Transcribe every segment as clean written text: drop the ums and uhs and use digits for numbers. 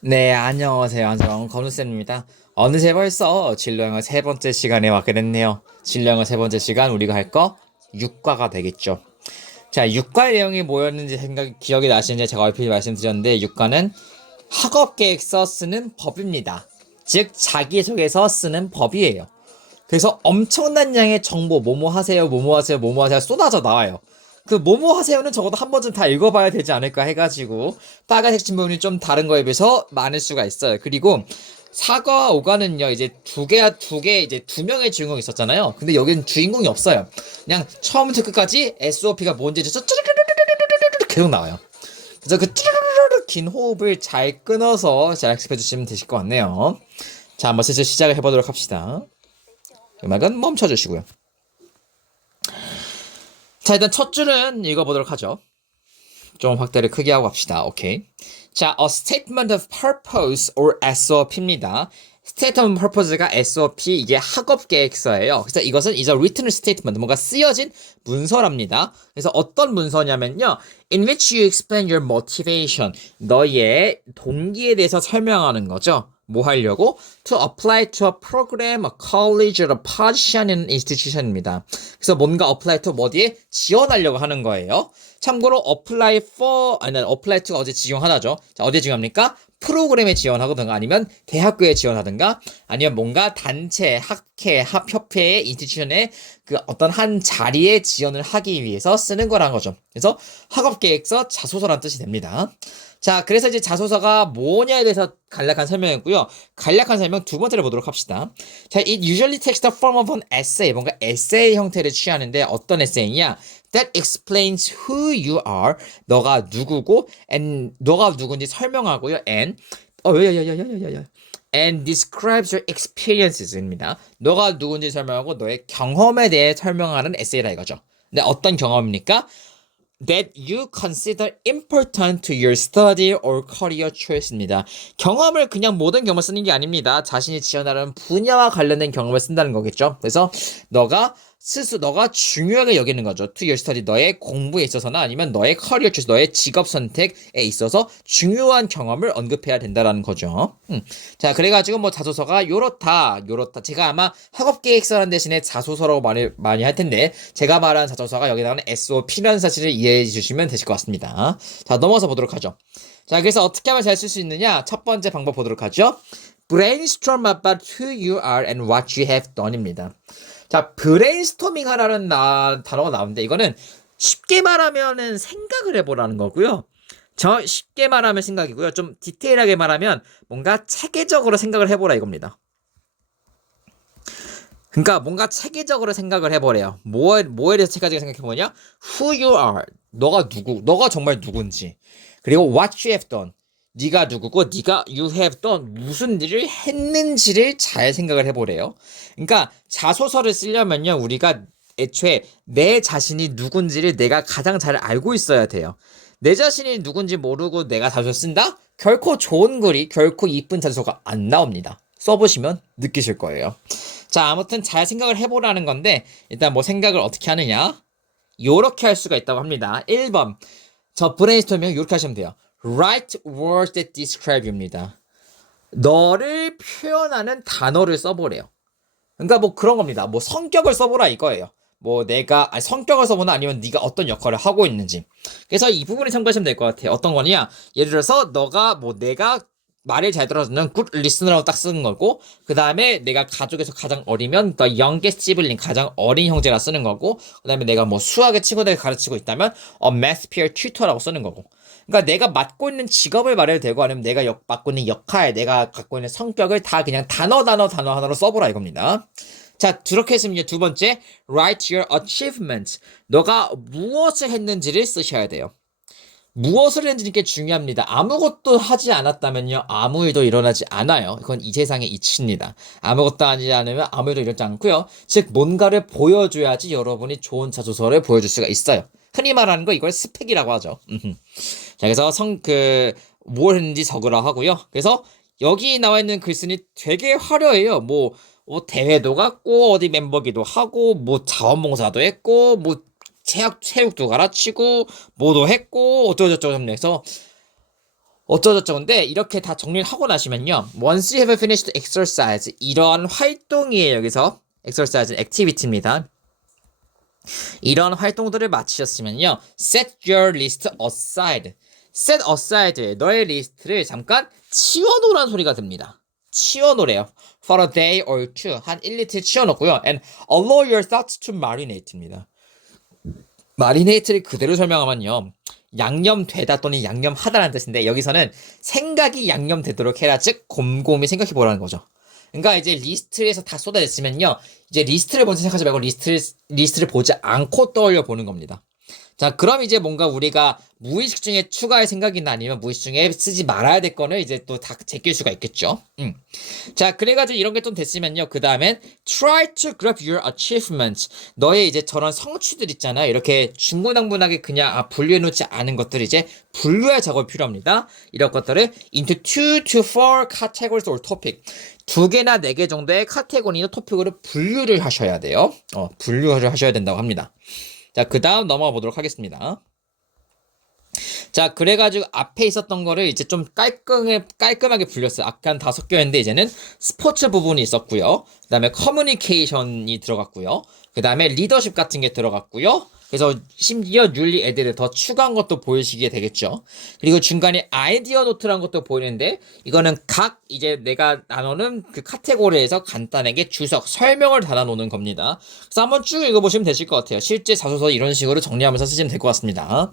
네, 안녕하세요. 안녕, 건우쌤입니다. 어느새 벌써 진로영어 세 번째 시간에 왔게 됐네요. 진로영어 세 번째 시간 우리가 할 거 육과가 되겠죠. 자, 육과의 내용이 뭐였는지 기억이 나시는지 제가 얼핏 말씀드렸는데 육과는 학업 계획서 쓰는 법입니다. 즉, 자기소개서 쓰는 법이에요. 그래서 엄청난 양의 정보, 뭐뭐 하세요, 뭐뭐 하세요, 뭐뭐 하세요 쏟아져 나와요. 그 뭐뭐 하세요는 적어도 한 번쯤 다 읽어봐야 되지 않을까 해가지고 빨간색 신문이 좀 다른 거에 비해서 많을 수가 있어요. 그리고 4과 5과는요 이제 이제 두 명의 주인공이 있었잖아요. 근데 여기는 주인공이 없어요. 그냥 처음부터 끝까지 SOP가 뭔지 계속 나와요. 그래서 그 긴 호흡을 잘 끊어서 잘 학습해 주시면 되실 것 같네요. 자, 한번 슬슬 시작을 해보도록 합시다. 음악은 멈춰주시고요. 자, 일단 첫 줄은 읽어보도록 하죠. 좀 확대를 크게 하고 갑시다. 오케이. 자, a statement of purpose or SOP입니다. statement of purpose가 SOP, 이게 학업 계획서예요. 그래서 이것은 is a written statement, 뭔가 쓰여진 문서랍니다. 그래서 어떤 문서냐면요. in which you explain your motivation, 너의 동기에 대해서 설명하는 거죠. 뭐 하려고? To apply to a program, a college, or a position in an institution입니다. 그래서 뭔가 apply to 어디에 지원하려고 하는 거예요. 참고로 apply to가 어제 지용하다죠. 자, 어디에 지용합니까? 프로그램에 지원하거든가 아니면 대학교에 지원하든가 아니면 뭔가 단체, 학회, 협회의 인스티튜션의 그 어떤 한 자리에 지원을 하기 위해서 쓰는 거란 거죠. 그래서 학업계획서, 자소서란 뜻이 됩니다. 자, 그래서 이제 자소서가 뭐냐에 대해서 간략한 설명이었고요. 간략한 설명 두 번째로 보도록 합시다. 자, it usually takes the form of an essay, 뭔가 에세이 형태를 취하는데 어떤 에세이냐? That explains who you are, 너가 누구고, and 너가 누군지 설명하고요, and and describes your experiences입니다. 너가 누군지 설명하고 너의 경험에 대해 설명하는 에세이라 이거죠. 근데 어떤 경험입니까? That you consider important to your study or career choice입니다. 경험을 그냥 모든 경험을 쓰는 게 아닙니다. 자신이 지원하는 분야와 관련된 경험을 쓴다는 거겠죠. 그래서 너가 중요하게 여기는 거죠. To your study, 너의 공부에 있어서나 아니면 너의 커리어 초이스, 너의 직업 선택에 있어서 중요한 경험을 언급해야 된다라는 거죠. 자, 그래가지고 뭐 자소서가 요렇다. 제가 아마 학업계획서라는 대신에 자소서라고 많이 할 텐데 제가 말한 자소서가 여기다가는 SOP라는 사실을 이해해 주시면 되실 것 같습니다. 자, 넘어서 보도록 하죠. 자, 그래서 어떻게 하면 잘 쓸 수 있느냐? 첫 번째 방법 보도록 하죠. Brainstorm about who you are and what you have done입니다. 자, 브레인스토밍 하라는 단어가 나오는데 이거는 쉽게 말하면은 생각을 해보라는 거고요. 쉽게 말하면 생각이고요. 좀 디테일하게 말하면 뭔가 체계적으로 생각을 해보라 이겁니다. 그러니까 뭔가 체계적으로 생각을 해보래요. 뭐에 대해서 체계적으로 생각해보냐? Who you are, 너가 정말 누군지. 그리고 what you have done, 네가 누구고 네가 you have done 무슨 일을 했는지를 잘 생각을 해보래요. 그러니까 자소서를 쓰려면요 우리가 애초에 내 자신이 누군지를 내가 가장 잘 알고 있어야 돼요. 내 자신이 누군지 모르고 내가 자소서 쓴다? 결코 좋은 글이, 결코 이쁜 자소서가 안 나옵니다. 써보시면 느끼실 거예요. 자, 아무튼 잘 생각을 해보라는 건데 일단 뭐 생각을 어떻게 하느냐? 요렇게 할 수가 있다고 합니다. 1번 저 브레인스토밍 요렇게 하시면 돼요. Write words that describe you입니다. 너를 표현하는 단어를 써보래요. 그러니까 뭐 그런 겁니다. 뭐 성격을 써보라 이거예요. 뭐 성격을 써보나 아니면 네가 어떤 역할을 하고 있는지. 그래서 이 부분을 참고하시면 될 것 같아요. 어떤 거냐? 예를 들어서 내가 말을 잘 들어주는 good listener라고 딱 쓰는 거고, 그 다음에 내가 가족에서 가장 어리면 the youngest sibling, 가장 어린 형제라 쓰는 거고, 그 다음에 내가 뭐 수학의 친구들 가르치고 있다면 a math peer tutor라고 쓰는 거고. 그러니까 내가 맡고 있는 직업을 말해도 되고 아니면 내가 맡고 있는 역할, 내가 갖고 있는 성격을 다 그냥 단어 하나로 써보라 이겁니다. 자, 그렇게 했으면 두 번째, write your achievements. 너가 무엇을 했는지를 쓰셔야 돼요. 무엇을 했는지 게 중요합니다. 아무것도 하지 않았다면요, 아무 일도 일어나지 않아요. 그건 이 세상의 이치입니다. 아무것도 하지 않으면 아무 일도 일어나지 않고요. 즉, 뭔가를 보여줘야지 여러분이 좋은 자소서를 보여줄 수가 있어요. 흔히 말하는 거 이걸 스펙이라고 하죠. 자, 그래서 뭘 했는지 적으라 하고요. 그래서 여기 나와 있는 글쓴이 되게 화려해요. 뭐 대회도 갔고 어디 멤버기도 하고 뭐 자원봉사도 했고 뭐 체육도 가르치고 뭐도 했고 어쩌고저쩌고 해서 어쩌고저쩌고인데 이렇게 다 정리를 하고 나시면요. Once you have finished exercise 이러한 활동이에요. 여기서 exercise는 activity입니다. 이런 활동들을 마치셨으면요. Set your list aside. Set aside. 너의 리스트를 잠깐 치워놓으라는 소리가 듭니다. 치워놓으래요. For a day or two. 한 1, 이틀 치워놓고요. And allow your thoughts to marinate입니다. marinate를 그대로 설명하면요. 양념되다 또는 양념하다라는 뜻인데 여기서는 생각이 양념되도록 해라. 즉 곰곰이 생각해보라는 거죠. 그러니까 이제 리스트에서 다 쏟아냈으면요. 이제 리스트를 먼저 생각하지 말고 리스트를 보지 않고 떠올려 보는 겁니다. 자, 그럼 이제 뭔가 우리가 무의식 중에 추가할 생각이나 아니면 무의식 중에 쓰지 말아야 될 거는 이제 또 다 제낄 수가 있겠죠. 자, 그래가지고 이런 게 좀 됐으면요. 그 다음엔 try to grab your achievements. 너의 이제 저런 성취들 있잖아요. 이렇게 중구난방하게 그냥 분류해놓지 않은 것들 이제 분류할 작업이 필요합니다. 이런 것들을 into 2 to 4 categories or topic. 2개나 4개 정도의 카테고리나 토픽으로 분류를 하셔야 돼요. 분류를 하셔야 된다고 합니다. 자, 그 다음 넘어가 보도록 하겠습니다. 자, 그래가지고 앞에 있었던 거를 이제 좀 깔끔하게 불렸어요. 아까는 다 섞여있는데 이제는 스포츠 부분이 있었고요. 그 다음에 커뮤니케이션이 들어갔고요. 그 다음에 리더십 같은 게 들어갔고요. 그래서 심지어 윤리 애들을 더 추가한 것도 보이시게 되겠죠. 그리고 중간에 아이디어 노트라는 것도 보이는데 이거는 각 이제 내가 나누는 그 카테고리에서 간단하게 주석, 설명을 달아놓는 겁니다. 그래서 한번 쭉 읽어보시면 되실 것 같아요. 실제 자소서 이런 식으로 정리하면서 쓰시면 될 것 같습니다.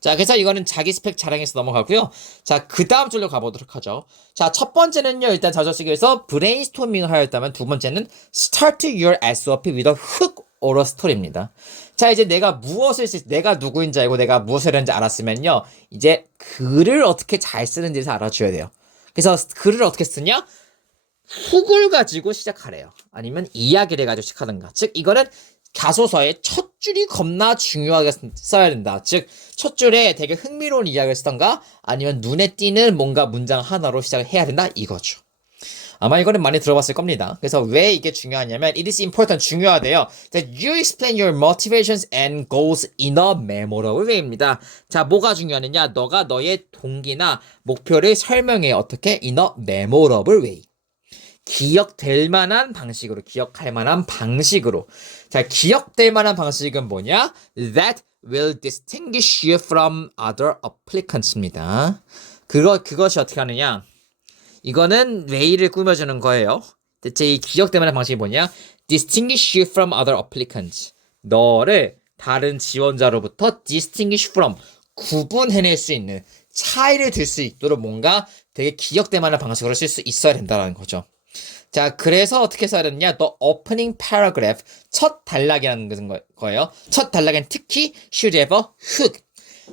자, 그래서 이거는 자기 스펙 자랑에서 넘어가고요. 자, 그 다음 줄로 가보도록 하죠. 자, 첫 번째는요. 일단 자소서 쓰기에서 브레인스토밍을 하였다면 두 번째는 start your SOP with a hook or a story입니다. 자, 이제 내가 내가 누구인지 알고 내가 무엇을 했는지 알았으면요. 이제 글을 어떻게 잘 쓰는지를 알아줘야 돼요. 그래서 글을 어떻게 쓰냐? 훅을 가지고 시작하래요. 아니면 이야기를 가지고 시작하든가. 즉, 이거는 자소서의 첫 줄이 겁나 중요하게 써야 된다. 즉, 첫 줄에 되게 흥미로운 이야기를 쓰던가 아니면 눈에 띄는 뭔가 문장 하나로 시작을 해야 된다. 이거죠. 아마 이거는 많이 들어봤을 겁니다. 그래서 왜 이게 중요하냐면 it is important, 중요하대요. That you explain your motivations and goals in a memorable way입니다. 자, 뭐가 중요하느냐? 너가 너의 동기나 목표를 설명해. 어떻게? In a memorable way. 기억될 만한 방식으로, 기억할 만한 방식으로. 자, 기억될 만한 방식은 뭐냐? That will distinguish you from other applicants입니다. 그것이 어떻게 하느냐? 이거는 웨이를 꾸며주는 거예요. 대체 이 기억될 만한 방식이 뭐냐? Distinguish you from other applicants. 너를 다른 지원자로부터 distinguish from, 구분해낼 수 있는, 차이를 들 수 있도록 뭔가 되게 기억될 만한 방식으로 쓸 수 있어야 된다는 거죠. 자, 그래서 어떻게 써야 되느냐? The opening paragraph, 첫 단락이라는 거예요. 첫 단락엔 특히 should have a hook,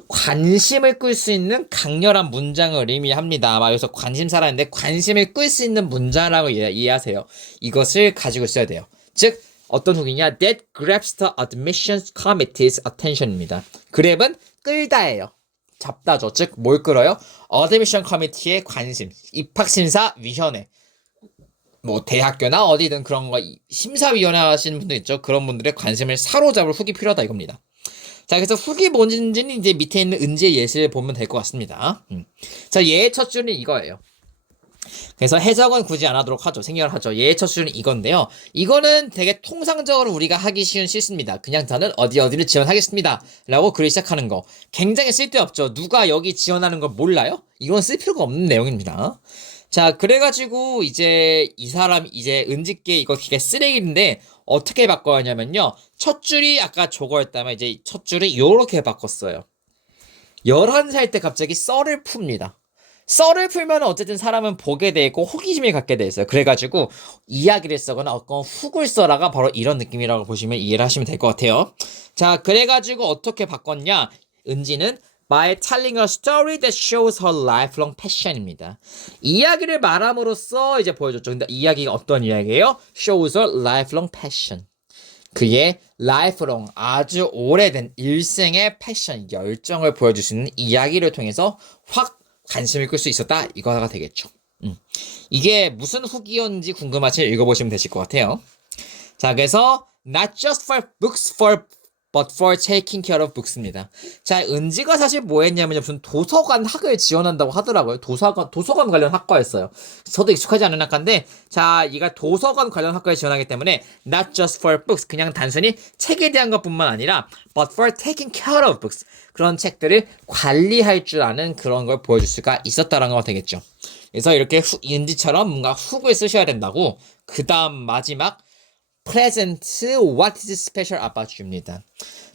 관심을 끌 수 있는 강렬한 문장을 의미합니다. 여기서 관심사라는데 관심을 끌 수 있는 문장이라고 이해하세요. 이것을 가지고 있어야 돼요. 즉 어떤 훅이냐? That grabs the admissions committee's attention입니다. grab은 끌다예요. 잡다죠. 즉 뭘 끌어요? admission committee의 관심, 입학심사 위원회, 뭐 대학교나 어디든 그런 거 심사위원회 하시는 분들 있죠. 그런 분들의 관심을 사로잡을 훅이 필요하다 이겁니다. 자, 그래서 훅이 뭔지는 이제 밑에 있는 은지의 예시를 보면 될 것 같습니다. 자, 얘의 첫 줄은 이거예요. 그래서 해석은 굳이 안 하도록 하죠. 생략하죠. 얘의 첫 줄은 이건데요. 이거는 되게 통상적으로 우리가 하기 쉬운 실수입니다. 그냥 저는 어디를 지원하겠습니다. 라고 글을 시작하는 거. 굉장히 쓸데없죠. 누가 여기 지원하는 걸 몰라요? 이건 쓸 필요가 없는 내용입니다. 자, 그래가지고 이제 이 사람 이제 은지께 이거 되게 쓰레기인데 어떻게 바꿔야 하냐면요. 첫 줄이 아까 저거였다면 이제 첫 줄을 요렇게 바꿨어요. 11살 때 갑자기 썰을 풉니다. 썰을 풀면 어쨌든 사람은 보게 되고 호기심을 갖게 돼 있어요. 그래가지고 이야기를 쓰거나 어떤 훅을 써라가 바로 이런 느낌이라고 보시면 이해를 하시면 될 것 같아요. 자, 그래가지고 어떻게 바꿨냐. 은지는 by telling a story that shows her lifelong passion입니다. 이야기를 말함으로써 이제 보여줬죠. 근데 이야기가 어떤 이야기예요? shows her lifelong passion. 그의 lifelong 아주 오래된 일생의 패션, 열정을 보여줄 수 있는 이야기를 통해서 확 관심을 끌 수 있었다. 이거가 되겠죠. 이게 무슨 후기였는지 궁금하시면 읽어보시면 되실 것 같아요. 자, 그래서 not just for books but for taking care of books입니다. 자, 은지가 사실 뭐 했냐면요. 무슨 도서관 학을 지원한다고 하더라고요. 도서관 관련 학과였어요. 저도 익숙하지 않은 학과인데, 자, 이가 도서관 관련 학과에 지원하기 때문에 not just for books, 그냥 단순히 책에 대한 것뿐만 아니라 but for taking care of books, 그런 책들을 관리할 줄 아는 그런 걸 보여줄 수가 있었다라는 거 되겠죠. 그래서 이렇게 은지처럼 뭔가 훅을 쓰셔야 된다고. 그 다음 마지막 present what is special about you입니다.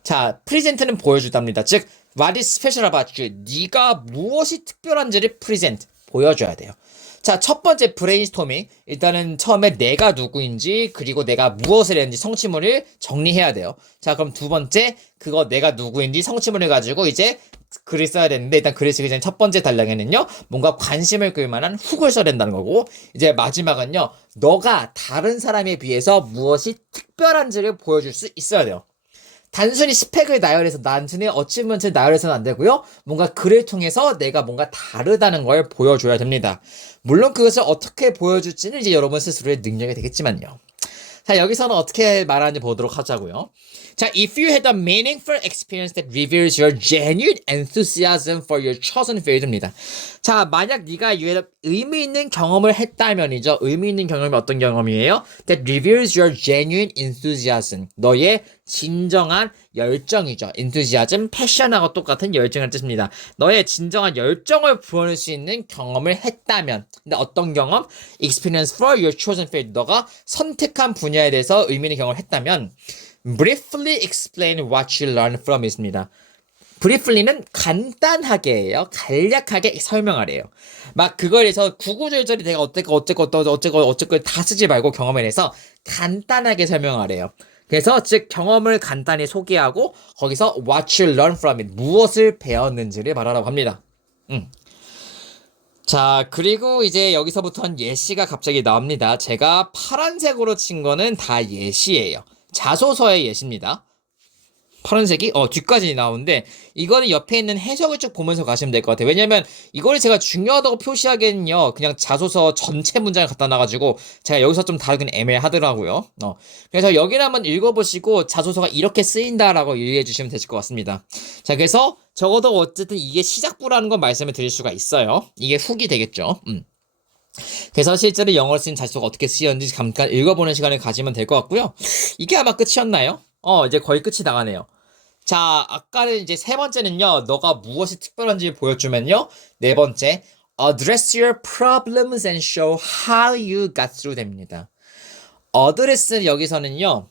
자, present는 보여주답니다. 즉, what is special about you? 네가 무엇이 특별한지를 present, 보여줘야 돼요. 자, 첫 번째 브레인스토밍. 일단은 처음에 내가 누구인지 그리고 내가 무엇을 했는지 성취물을 정리해야 돼요. 자, 그럼 두 번째 그거 내가 누구인지 성취물을 가지고 이제 글을 써야 되는데, 일단 글을 쓰기 전에 첫 번째 단락에는요 뭔가 관심을 끌 만한 훅을 써야 된다는 거고, 이제 마지막은요 너가 다른 사람에 비해서 무엇이 특별한지를 보여줄 수 있어야 돼요. 단순히 스펙을 나열해서 단순히 어치먼트를 나열해서는 안 되고요. 뭔가 글을 통해서 내가 뭔가 다르다는 걸 보여줘야 됩니다. 물론 그것을 어떻게 보여줄지는 이제 여러분 스스로의 능력이 되겠지만요. 자, 여기서는 어떻게 말하는지 보도록 하자고요. 자, if you had a meaningful experience that reveals your genuine enthusiasm for your chosen field입니다. 자, 만약 네가 의미 있는 경험을 했다면이죠. 의미 있는 경험이 어떤 경험이에요? That reveals your genuine enthusiasm. 너의 진정한 열정이죠. enthusiasm, 패션하고 똑같은 열정을 뜻입니다. 너의 진정한 열정을 부어낼 수 있는 경험을 했다면. 근데 어떤 경험? Experience for your chosen field. 너가 선택한 분야에 대해서 의미 있는 경험을 했다면 briefly explain what you learned from it입니다. briefly는 간단하게예요. 간략하게 설명하래요. 막 그걸 해서 구구절절히 내가 어쨌고 다 쓰지 말고 경험에 대해서 간단하게 설명하래요. 그래서 즉 경험을 간단히 소개하고 거기서 what you learn from it, 무엇을 배웠는지를 말하라고 합니다. 자, 그리고 이제 여기서부터는 예시가 갑자기 나옵니다. 제가 파란색으로 친 거는 다 예시예요. 자소서의 예시입니다. 파란색이 뒤까지 나오는데 이거는 옆에 있는 해석을 쭉 보면서 가시면 될 것 같아요. 왜냐면 이거를 제가 중요하다고 표시하기에는요 그냥 자소서 전체 문장을 갖다 놔가지고 제가 여기서 좀 다루긴 애매하더라고요. 그래서 여기를 한번 읽어보시고 자소서가 이렇게 쓰인다라고 이해해 주시면 되실 것 같습니다. 자, 그래서 적어도 어쨌든 이게 시작부라는 건 말씀을 드릴 수가 있어요. 이게 훅이 되겠죠. 그래서 실제로 영어로 쓴 자소서가 어떻게 쓰였는지 잠깐 읽어보는 시간을 가지면 될 것 같고요. 이게 아마 끝이었나요? 이제 거의 끝이 나가네요. 자, 아까는 이제 세 번째는요, 너가 무엇이 특별한지 보여주면요. 네 번째, address your problems and show how you got through 됩니다. address는 여기서는요,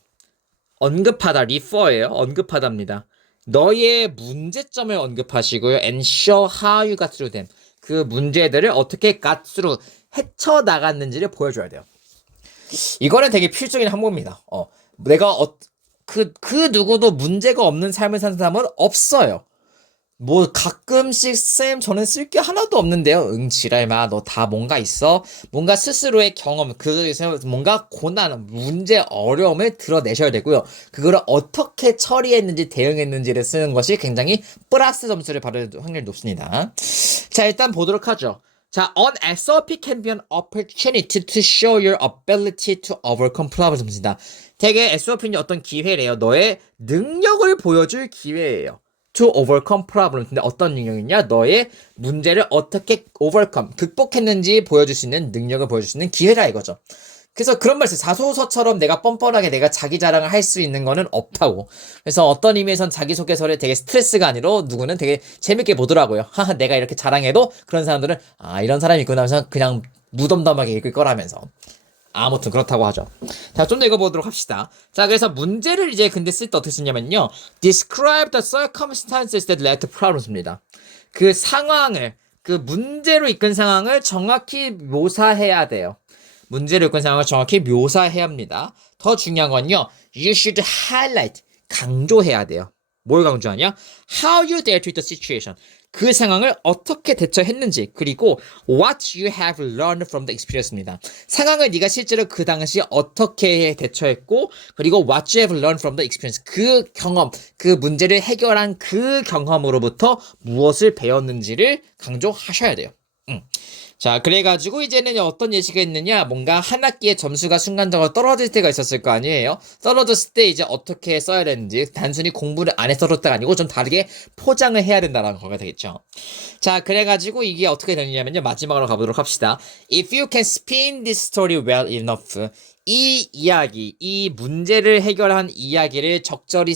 언급하다, refer예요. 언급하다입니다. 너의 문제점을 언급하시고요. and show how you got through them. 그 문제들을 어떻게 got through, 헤쳐나갔는지를 보여줘야 돼요. 이거는 되게 필적인 항목입니다. 내가 그 누구도 문제가 없는 삶을 사는 사람은 없어요. 뭐 가끔씩 쌤 저는 쓸 게 하나도 없는데요. 지랄마 너 다 뭔가 있어. 뭔가 스스로의 경험, 그에서 뭔가 고난, 문제, 어려움을 드러내셔야 되고요. 그거를 어떻게 처리했는지 대응했는지를 쓰는 것이 굉장히 플러스 점수를 받을 확률이 높습니다. 자, 일단 보도록 하죠. 자, an SOP can be an opportunity to show your ability to overcome problems입니다. 되게 SOP는 어떤 기회래요. 너의 능력을 보여줄 기회예요. To overcome problems. 근데 어떤 능력이냐? 너의 문제를 어떻게 overcome, 극복했는지 보여줄 수 있는 능력을 보여줄 수 있는 기회라 이거죠. 그래서 그런 말씀, 자소서처럼 내가 뻔뻔하게 내가 자기 자랑을 할 수 있는 거는 없다고. 그래서 어떤 의미에선 자기소개서를 되게 스트레스가 아니라 누구는 되게 재밌게 보더라고요. 하하, 내가 이렇게 자랑해도 그런 사람들은 이런 사람이 있구나 하면서 그냥 무덤덤하게 읽을 거라면서. 아무튼 그렇다고 하죠. 자, 좀 더 읽어보도록 합시다. 자, 그래서 문제를 이제 근데 쓸 때 어떻게 쓰냐면요. Describe the circumstances that led to problems입니다. 그 상황을, 그 문제로 이끈 상황을 정확히 묘사해야 돼요. 문제를 이끈 상황을 정확히 묘사해야 합니다. 더 중요한 건요. You should highlight, 강조해야 돼요. 뭘 강조하냐? How you dealt with the situation. 그 상황을 어떻게 대처했는지, 그리고 what you have learned from the experience입니다. 상황을 네가 실제로 그 당시 어떻게 대처했고, 그리고 what you have learned from the experience, 그 경험, 그 문제를 해결한 그 경험으로부터 무엇을 배웠는지를 강조하셔야 돼요. 자, 그래가지고 이제는 어떤 예시가 있느냐, 뭔가 한 학기의 점수가 순간적으로 떨어질 때가 있었을 거 아니에요. 떨어졌을 때 이제 어떻게 써야 되는지, 단순히 공부를 안 해서 떨어졌다가 아니고 좀 다르게 포장을 해야 된다는 거가 되겠죠. 자, 그래가지고 이게 어떻게 되느냐면요, 마지막으로 가보도록 합시다. If you can spin this story well enough, 이 이야기, 이 문제를 해결한 이야기를 적절히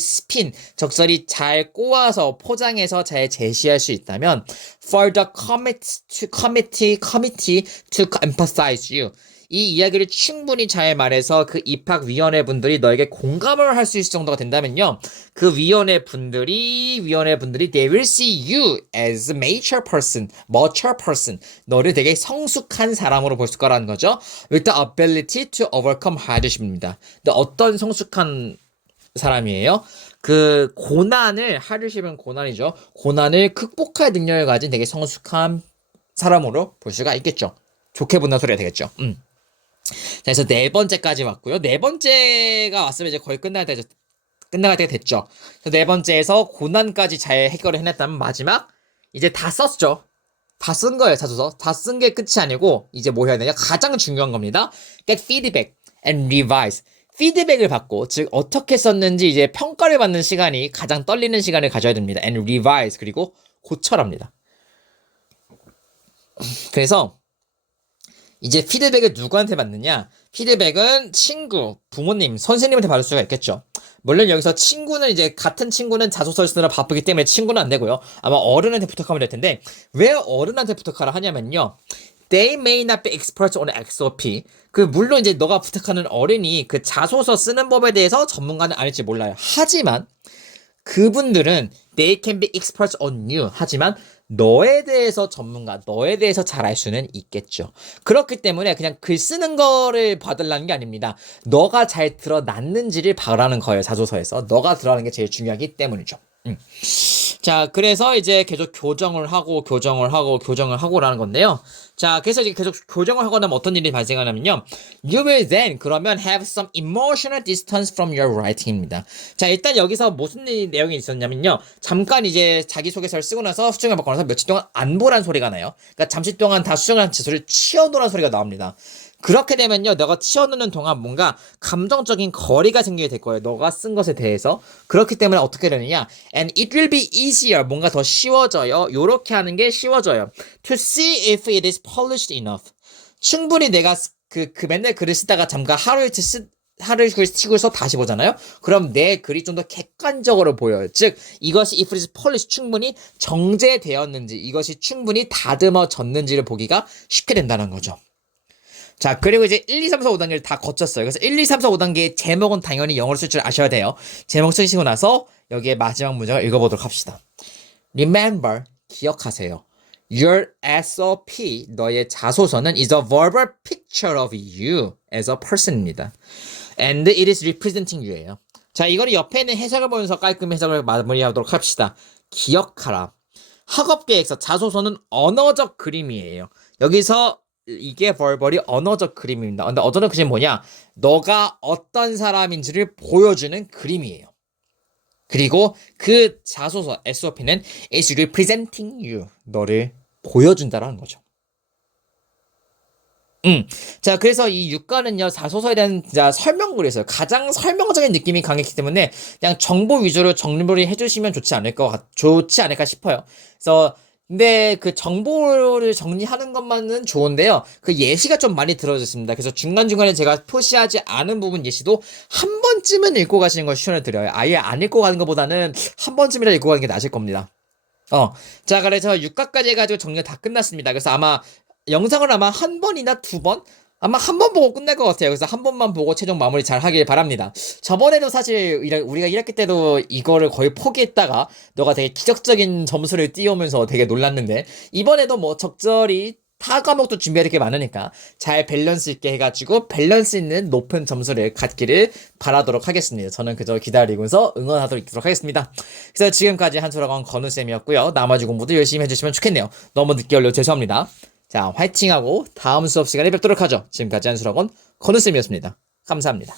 적절히 잘 꼬아서 포장해서 잘 제시할 수 있다면, for the committee to empathize you. 이 이야기를 충분히 잘 말해서 그 입학위원회 분들이 너에게 공감을 할 수 있을 정도가 된다면요, 그 위원회 분들이 they will see you as a mature person, 너를 되게 성숙한 사람으로 볼 거라는 거죠. with the ability to overcome hardship입니다. 근데 어떤 성숙한 사람이에요? 그 고난을, hardship은 고난이죠. 고난을 극복할 능력을 가진 되게 성숙한 사람으로 볼 수가 있겠죠. 좋게 본다는 소리가 되겠죠. 자, 그래서 네 번째까지 왔고요. 네 번째가 왔으면 이제 거의 끝날 때가 됐죠. 그래서 네 번째에서 고난까지 잘 해결을 해냈다면 마지막, 이제 다 썼죠. 다 쓴 거예요, 자소서. 다 쓴 게 끝이 아니고 이제 뭐 해야 되냐? 가장 중요한 겁니다. get feedback and revise. 피드백을 받고, 즉 어떻게 썼는지 이제 평가를 받는 시간이 가장 떨리는 시간을 가져야 됩니다. and revise, 그리고 고쳐랍니다. 그래서 이제 피드백을 누구한테 받느냐? 피드백은 친구, 부모님, 선생님한테 받을 수가 있겠죠. 물론 여기서 친구는 이제 같은 친구는 자소서를 쓰느라 바쁘기 때문에 친구는 안 되고요. 아마 어른한테 부탁하면 될 텐데, 왜 어른한테 부탁하라 하냐면요, they may not be experts on XOP. 물론 이제 너가 부탁하는 어른이 그 자소서 쓰는 법에 대해서 전문가는 아닐지 몰라요. 하지만 그분들은 they can be experts on you. 하지만 너에 대해서 전문가, 너에 대해서 잘 알 수는 있겠죠. 그렇기 때문에 그냥 글 쓰는 거를 받으려는 게 아닙니다. 너가 잘 드러났는지를 봐라는 거예요, 자소서에서. 너가 드러나는 게 제일 중요하기 때문이죠. 자, 그래서 이제 계속 교정을 하고라는 건데요. 자, 그래서 이제 계속 교정을 하고 나면 어떤 일이 발생하냐면요, you will then, 그러면 have some emotional distance from your writing입니다. 자, 일단 여기서 무슨 내용이 있었냐면요, 잠깐 이제 자기소개서를 쓰고 나서 수정을 받고 나서 며칠 동안 안 보란 소리가 나요. 그러니까 잠시 동안 다 수정한 지수를 치워놓으란 소리가 나옵니다. 그렇게 되면요, 너가 치워놓는 동안 뭔가 감정적인 거리가 생기게 될 거예요, 너가 쓴 것에 대해서. 그렇기 때문에 어떻게 되느냐, and it will be easier, 뭔가 더 쉬워져요. 요렇게 하는 게 쉬워져요. to see if it is polished enough. 충분히 내가 맨날 글을 쓰다가 잠깐 하루 이틀 치고서 다시 보잖아요. 그럼 내 글이 좀 더 객관적으로 보여요. 즉, 이것이 if it is polished, 충분히 정제되었는지, 이것이 충분히 다듬어졌는지를 보기가 쉽게 된다는 거죠. 자, 그리고 이제 1, 2, 3, 4, 5단계를 다 거쳤어요. 그래서 1, 2, 3, 4, 5단계의 제목은 당연히 영어로 쓸 줄 아셔야 돼요. 제목 쓰시고 나서 여기에 마지막 문장을 읽어보도록 합시다. Remember, 기억하세요. Your SOP, 너의 자소서는 is a verbal picture of you as a person입니다. And it is representing you예요. 자, 이거를 옆에 있는 해석을 보면서 깔끔히 해석을 마무리하도록 합시다. 기억하라. 학업계획서, 자소서는 언어적 그림이에요. 여기서 이게 verbal이 언어적 그림입니다. 근데 언어적 그림이 뭐냐? 너가 어떤 사람인지를 보여주는 그림이에요. 그리고 그 자소서 SOP는 is representing you, 너를 보여준다라는 거죠. 자, 그래서 이 육가는요, 자소서에 대한 진짜 설명글이었어요. 가장 설명적인 느낌이 강했기 때문에 그냥 정보 위주로 정리를 해주시면 좋지 않을까 싶어요. 그래서 근데 그 정보를 정리하는 것만은 좋은데요, 그 예시가 좀 많이 들어졌습니다. 그래서 중간중간에 제가 표시하지 않은 부분 예시도 한 번쯤은 읽고 가시는 걸 추천을 드려요. 아예 안 읽고 가는 것보다는 한 번쯤이라도 읽고 가는 게 나을 겁니다. 자, 그래서 6과까지 해가지고 정리가 다 끝났습니다. 그래서 아마 영상을 한 번이나 두 번? 아마 한 번 보고 끝날 것 같아요. 그래서 한 번만 보고 최종 마무리 잘 하길 바랍니다. 저번에도 사실 우리가 1학기 때도 이거를 거의 포기했다가 너가 되게 기적적인 점수를 띄우면서 되게 놀랐는데, 이번에도 뭐 적절히 타 과목도 준비할 게 많으니까 잘 밸런스 있게 해가지고 밸런스 있는 높은 점수를 갖기를 바라도록 하겠습니다. 저는 그저 기다리면서 응원하도록 하겠습니다. 그래서 지금까지 한솔학원 건우쌤이었고요. 나머지 공부도 열심히 해주시면 좋겠네요. 너무 늦게 올려 죄송합니다. 자, 화이팅하고 다음 수업 시간에 뵙도록 하죠. 지금까지 한솔학원 건우쌤이었습니다. 감사합니다.